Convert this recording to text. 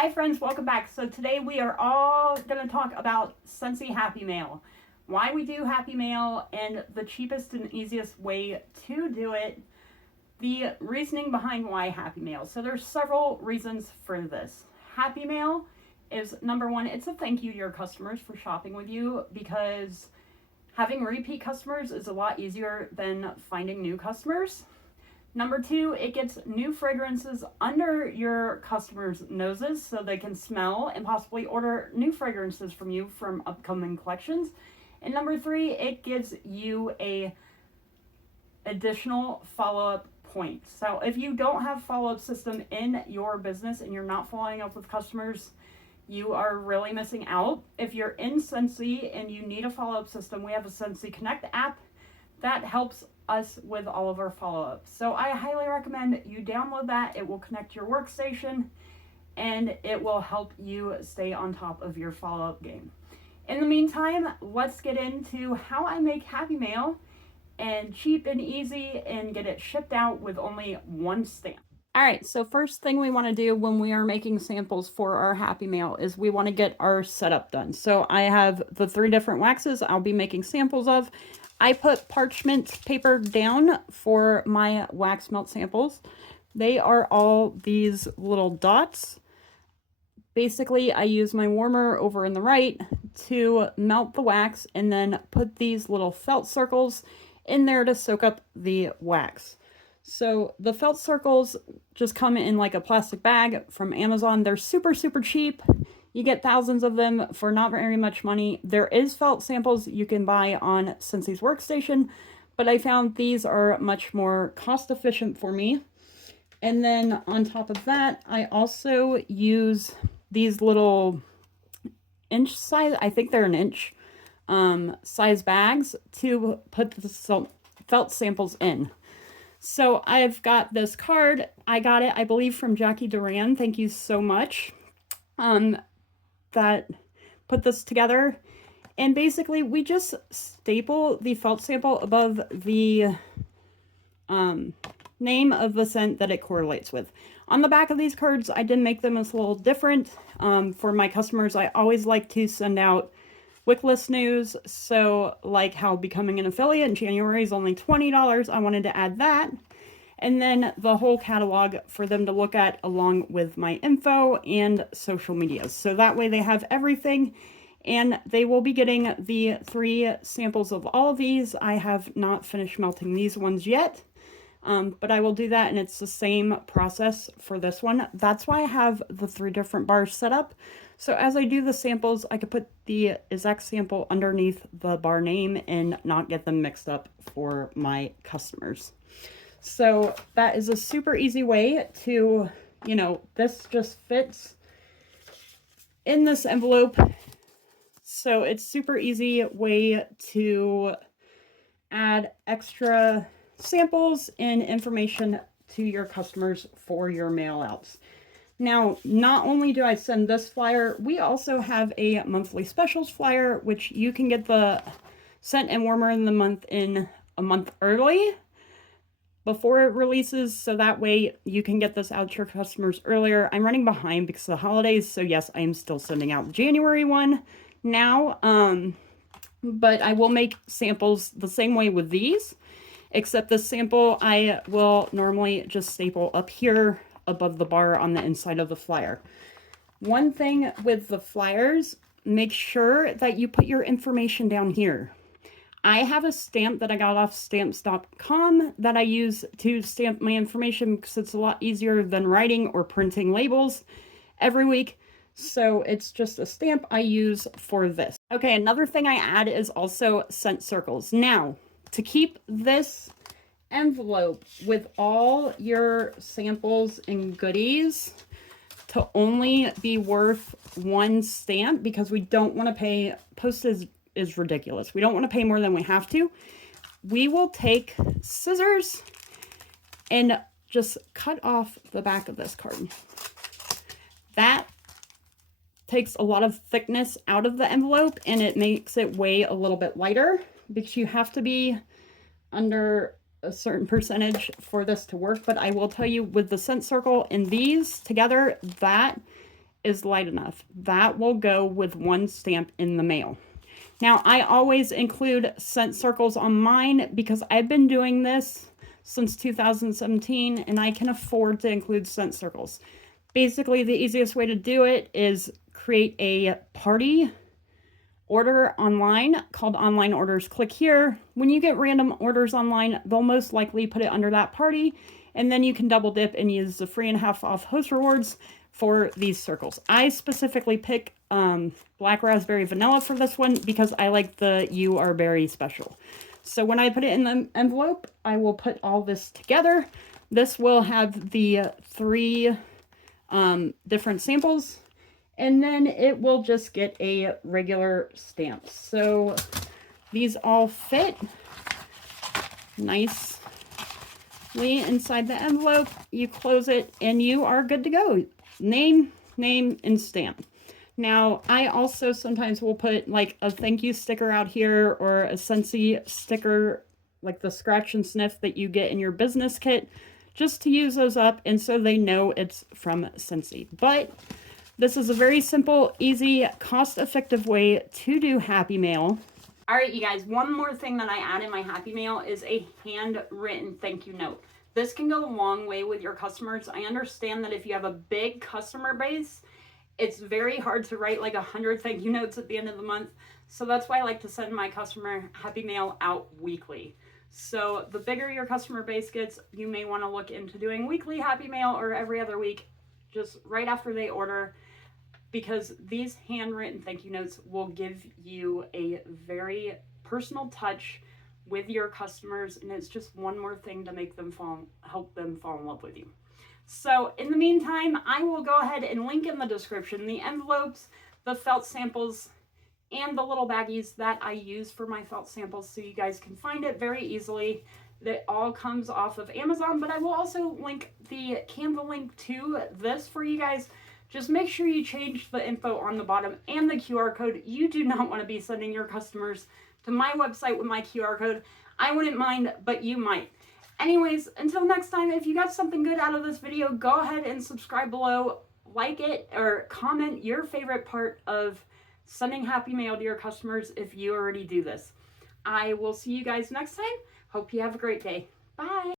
Hi friends, welcome back. So today we are all going to talk about Scentsy Happy Mail, why we do Happy Mail, and the cheapest and easiest way to do it, the reasoning behind why Happy Mail. So there's several reasons for this. Happy Mail is number one, it's a thank you to your customers for shopping with you, because having repeat customers is a lot easier than finding new customers. Number two, it gets new fragrances under your customers' noses so they can smell and possibly order new fragrances from you from upcoming collections. And number three, it gives you a additional follow-up point. So if you don't have follow-up system in your business and you're not following up with customers, you are really missing out. If you're in Scentsy and you need a follow-up system, we have a Scentsy Connect app that helps us with all of our follow-ups. So I highly recommend you download that. It will connect your workstation and it will help you stay on top of your follow-up game. In the meantime, let's get into how I make Happy Mail and cheap and easy and get it shipped out with only one stamp. All right, so first thing we want to do when we are making samples for our Happy Mail is we want to get our setup done. So I have the 3 different waxes I'll be making samples of. I put parchment paper down for my wax melt samples. They are all these little dots. Basically, I use my warmer over in the right to melt the wax and then put these little felt circles in there to soak up the wax. So the felt circles just come in like a plastic bag from Amazon. They're super, super cheap. You get thousands of them for not very much money. There is felt samples you can buy on Scentsy's workstation, but I found these are much more cost efficient for me. And then on top of that, I also use these little inch size, I think they're an inch size bags to put the felt samples in. So I've got this card. I got it, I believe, from Jackie Duran. Thank you so much. That put this together. And basically, we just staple the felt sample above the name of the scent that it correlates with. On the back of these cards, I did make them a little different. For my customers, I always like to send out wicklist news. So like how becoming an affiliate in January is only $20, I wanted to add that. And then the whole catalog for them to look at along with my info and social medias. So that way they have everything, and they will be getting the 3 samples of all of these. I have not finished melting these ones yet, but I will do that, and it's the same process for this one. That's why I have the 3 different bars set up. So as I do the samples, I could put the exact sample underneath the bar name and not get them mixed up for my customers. So that is a super easy way to, this just fits in this envelope. So it's super easy way to add extra samples and information to your customers for your mail outs. Now, not only do I send this flyer, we also have a monthly specials flyer, which you can get the scent and warmer in the month in a month early before it releases, so that way you can get this out to your customers earlier. I'm running behind because of the holidays, so yes, I am still sending out the January one now, but I will make samples the same way with these, except this sample I will normally just staple up here above the bar on the inside of the flyer. One thing with the flyers, make sure that you put your information down here. I have a stamp that I got off stamps.com that I use to stamp my information because it's a lot easier than writing or printing labels every week. So it's just a stamp I use for this. Okay, another thing I add is also scent circles. Now, to keep this envelope with all your samples and goodies to only be worth 1 stamp, because we don't want to pay postage is ridiculous. We don't want to pay more than we have to. We will take scissors and just cut off the back of this card. That takes a lot of thickness out of the envelope and it makes it weigh a little bit lighter, because you have to be under a certain percentage for this to work. But I will tell you, with the scent circle and these together, that is light enough. That will go with one stamp in the mail. Now, I always include scent circles on mine because I've been doing this since 2017 and I can afford to include scent circles. Basically, the easiest way to do it is create a party order online called online orders. Click here. When you get random orders online, they'll most likely put it under that party, and then you can double dip and use the free and a half off host rewards for these circles. I specifically pick black raspberry vanilla for this one because I like the You Are Berry special. So when I put it in the envelope, I will put all this together. This will have the 3 different samples, and then it will just get a regular stamp. So these all fit nicely inside the envelope. You close it and you are good to go. Name, and stamp. Now, I also sometimes will put like a thank you sticker out here or a Scentsy sticker, like the scratch and sniff that you get in your business kit, just to use those up and so they know it's from Scentsy. But this is a very simple, easy, cost-effective way to do Happy Mail. All right, you guys, one more thing that I add in my Happy Mail is a handwritten thank you note. This can go a long way with your customers. I understand that if you have a big customer base, it's very hard to write like 100 thank you notes at the end of the month. So that's why I like to send my customer Happy Mail out weekly. So the bigger your customer base gets, you may want to look into doing weekly Happy Mail or every other week, just right after they order, because these handwritten thank you notes will give you a very personal touch with your customers, and it's just one more thing to make them help them fall in love with you. So in the meantime, I will go ahead and link in the description the envelopes, the felt samples, and the little baggies that I use for my felt samples so you guys can find it very easily. That all comes off of Amazon, but I will also link the Canva link to this for you guys. Just make sure you change the info on the bottom and the QR code. You do not want to be sending your customers to my website with my QR code. I wouldn't mind, but you might. Anyways, until next time, if you got something good out of this video, go ahead and subscribe below, like it, or comment your favorite part of sending Happy Mail to your customers if you already do this. I will see you guys next time. Hope you have a great day. Bye.